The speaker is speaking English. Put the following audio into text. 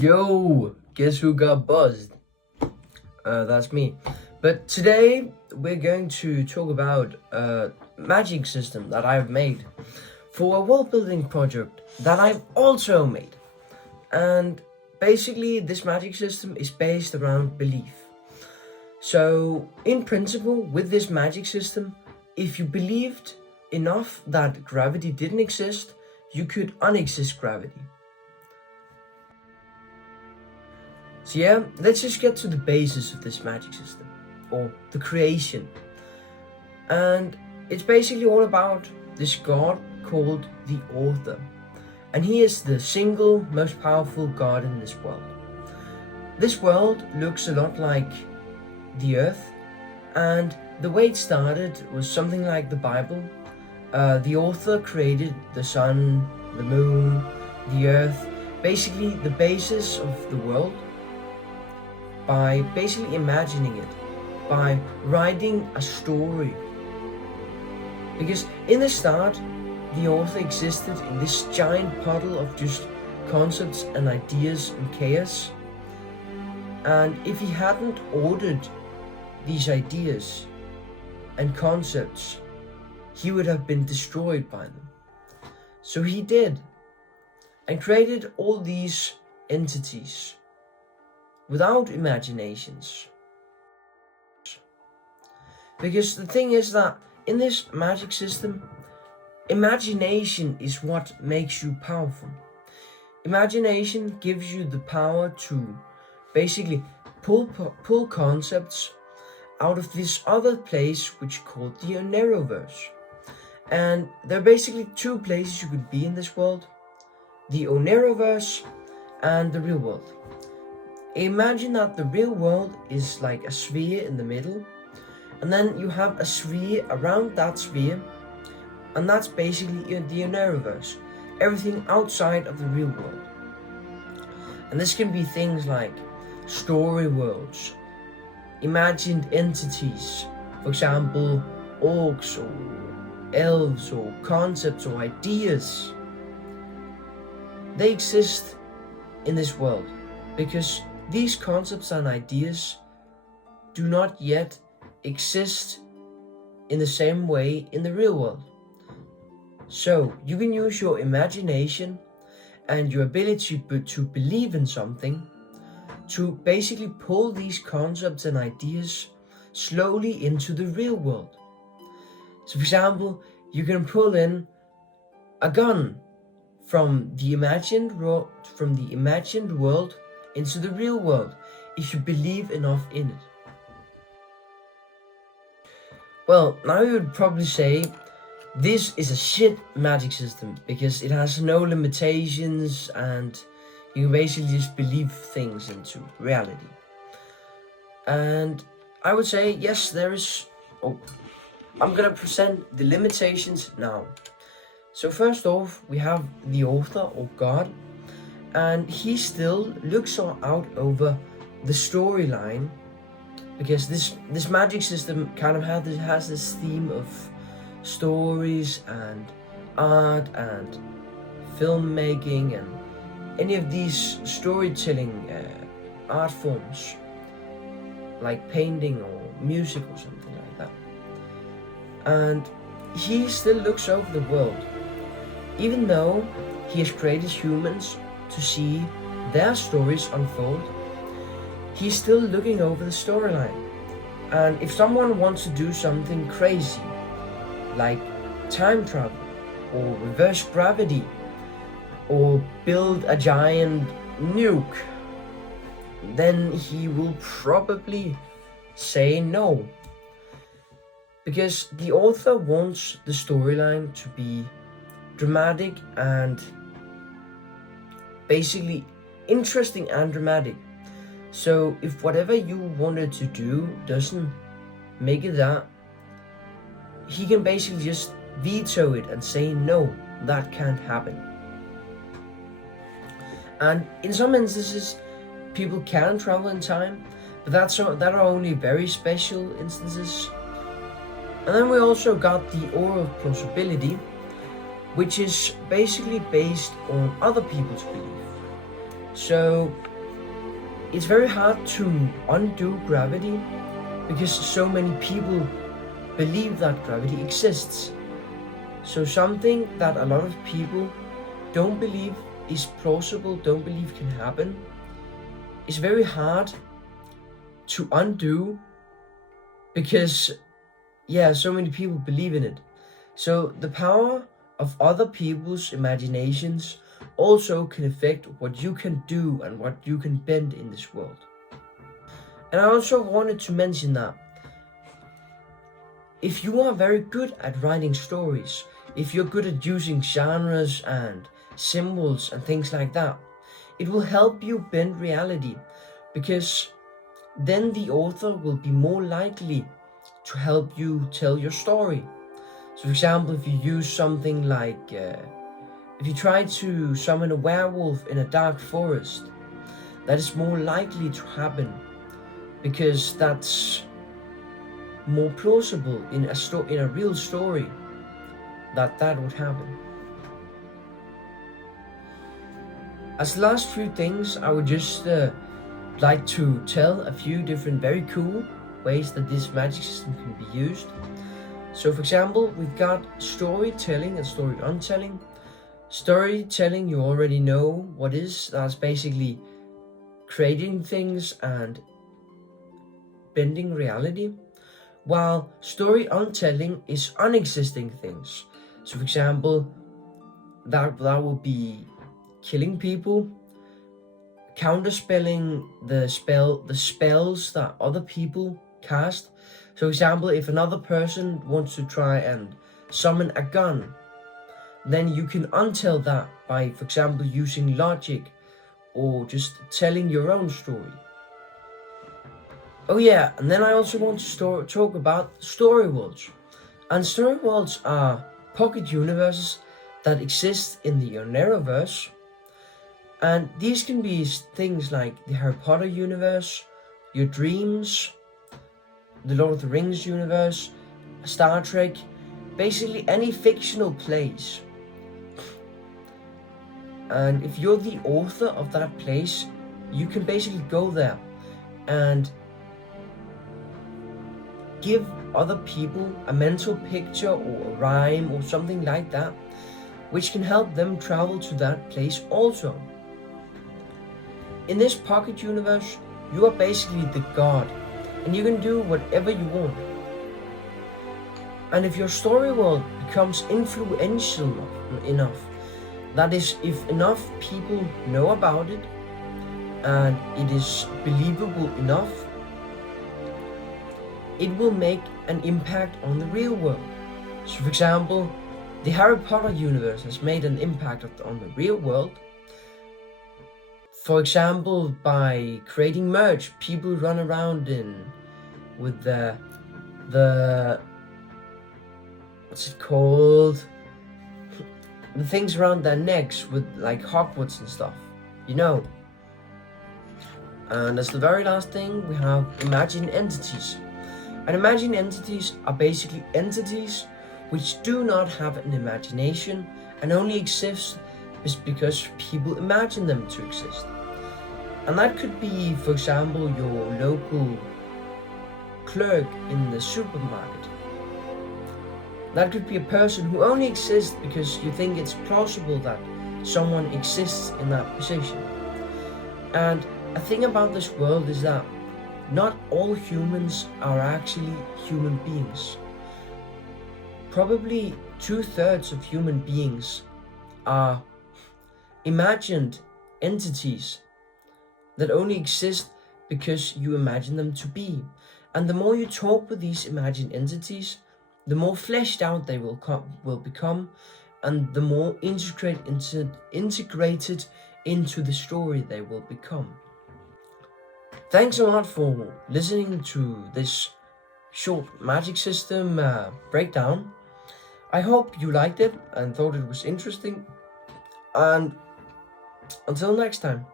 Yo, guess who got buzzed? That's me. But today we're going to talk about a magic system that I've made for a world building project that I've also made. And basically, this magic system is based around belief. So, in principle, with this magic system, if you believed enough that gravity didn't exist, you could unexist gravity. So yeah, let's just get to the basis of this magic system, or the creation. And it's basically all about this god called the Author. And he is the single most powerful god in this world. This world looks a lot like the earth, and the way it started was something like the Bible. The Author created the sun, the moon, the earth, basically the basis of the world, by basically imagining it, by writing a story. Because in the start, the Author existed in this giant puddle of just concepts and ideas and chaos. And if he hadn't ordered these ideas and concepts, he would have been destroyed by them. So he did, and created all these entities without imaginations. Because the thing is that in this magic system, imagination is what makes you powerful. Imagination gives you the power to basically pull concepts out of this other place which is called the Oneroverse. And there are basically two places you could be in this world: the Oneroverse and the real world. Imagine that the real world is like a sphere in the middle, and then you have a sphere around that sphere, and that's basically the Oneroverse, everything outside of the real world. And this can be things like story worlds, imagined entities, for example, orcs or elves or concepts or ideas. They exist in this world because these concepts and ideas do not yet exist in the same way in the real world. So you can use your imagination and your ability to believe in something to basically pull these concepts and ideas slowly into the real world. So for example, you can pull in a gun from the imagined world into the real world if you believe enough in it. Well, now you would probably say this is a shit magic system because it has no limitations and you can basically just believe things into reality. And I would say yes, there is. I'm gonna present the limitations now. So first off, we have the Author or God, and he still looks out over the storyline, because this magic system kind of has this theme of stories and art and filmmaking and any of these storytelling art forms like painting or music or something like that. And he still looks over the world, even though he has created humans to see their stories unfold. He's still looking over the storyline. And if someone wants to do something crazy, like time travel, or reverse gravity, or build a giant nuke, then he will probably say no. Because the Author wants the storyline to be dramatic and basically interesting and dramatic. So if whatever you wanted to do doesn't make it that, he can basically just veto it and say no, that can't happen. And in some instances, people can travel in time, but that are only very special instances. And then we also got the aura of plausibility, which is basically based on other people's belief. So it's very hard to undo gravity because so many people believe that gravity exists. So something that a lot of people don't believe is plausible, don't believe can happen, is very hard to undo because, yeah, so many people believe in it. So the power of other people's imaginations also can affect what you can do and what you can bend in this world. And I also wanted to mention that if you are very good at writing stories, if you're good at using genres and symbols and things like that, it will help you bend reality, because then the author will be more likely to help you tell your story. So for example, if you use something like, if you try to summon a werewolf in a dark forest, that is more likely to happen because that's more plausible in a real story that would happen. As the last few things, I would just like to tell a few different very cool ways that this magic system can be used. So for example, we've got storytelling and story untelling. Storytelling, you already know what is. That's basically creating things and bending reality. While story untelling is unexisting things. So for example, that will be killing people, counterspelling the spells that other people cast. So for example, if another person wants to try and summon a gun, then you can untell that by, for example, using logic or just telling your own story. Oh yeah, and then I also want to talk about story worlds. And story worlds are pocket universes that exist in the Oneiroverse. And these can be things like the Harry Potter universe, your dreams, the Lord of the Rings universe, Star Trek, basically any fictional place. And if you're the author of that place, you can basically go there and give other people a mental picture or a rhyme or something like that, which can help them travel to that place also. In this pocket universe, you are basically the god, and you can do whatever you want. And if your story world becomes influential enough, that is, if enough people know about it, and it is believable enough, it will make an impact on the real world. So for example, the Harry Potter universe has made an impact on the real world. For example, by creating merch, people run around with the what's it called? The things around their necks with like Hogwarts and stuff, you know. And as the very last thing, we have imagined entities. And imagined entities are basically entities which do not have an imagination and only exist because people imagine them to exist. And that could be, for example, your local clerk in the supermarket. That could be a person who only exists because you think it's plausible that someone exists in that position. And a thing about this world is that not all humans are actually human beings. Probably 2/3 of human beings are imagined entities that only exist because you imagine them to be. And the more you talk with these imagined entities, the more fleshed out they will become, and the more integrated into the story they will become. Thanks a lot for listening to this short magic system breakdown. I hope you liked it and thought it was interesting. And until next time.